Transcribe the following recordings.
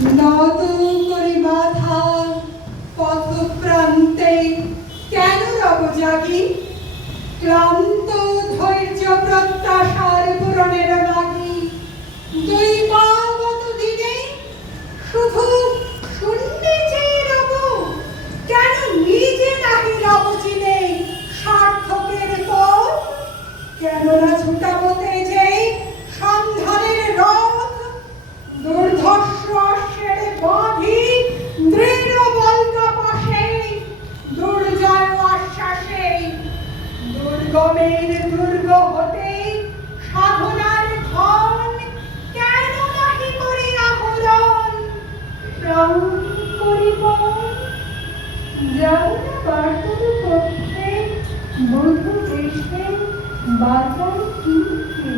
নত করি মাথা পথ প্রান্তে কেন রব জাগি, ক্লান্ত ধৈর্য প্রত্যাশার পূরণের লাগি। দুই পা কত দিনে শুধু শূন্যে চেয়ে রব, কেন নিজে নাহি রব চিনে সার্থকের পথ। কেন না ছুটাবো তেজে সন্ধানের রথ, দুর্ধর্ষ অশ্বের বাঁধি দৃঢ় বল্কা পাশে, দুর্জয় আশ্বাসে দুর্গমের দুর্গ হতে সাধনার ধন। কেন নাহি করি আহরণ প্রাণ পরিপন। যাও না বার্তার পক্ষে বধূ দেশে বারবার কিনতে,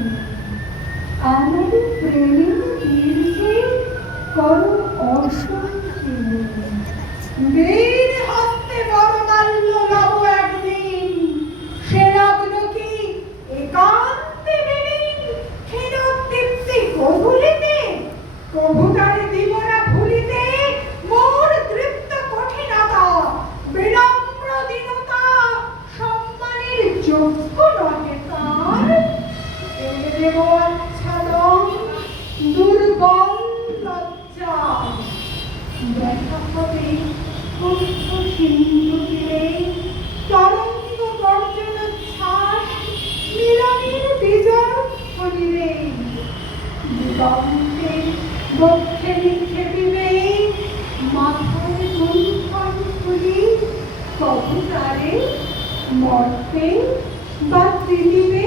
আমার প্রেমের তীর্থে করো অসংখ্য। বীর হস্তে বরমাল্য লব একদিন, সে লগ্ন কি একান্তে বিলীন। ক্ষীণ তৃপ্তি কবুলিতে কবুতারে দিব না ভুলিতে, মোর তৃপ্ত কঠিনতা বিনম্র দীনতা সম্মানের যোগ্য নহে তার। এনে দেব আচ্ছাদন দুর্বল লজ্জা, দেখা হবে পুষ্প সিন্ধু তীরে তরঙ্গ গর্জন উচ্ছ্বাস মিলনের বিজয় ধ্বনিরে। দিগন্তে বক্ষে নিক্ষেপিবে মাথায় গুঞ্জন তুলি, কবুতারে মর্তে বা তৃণীবে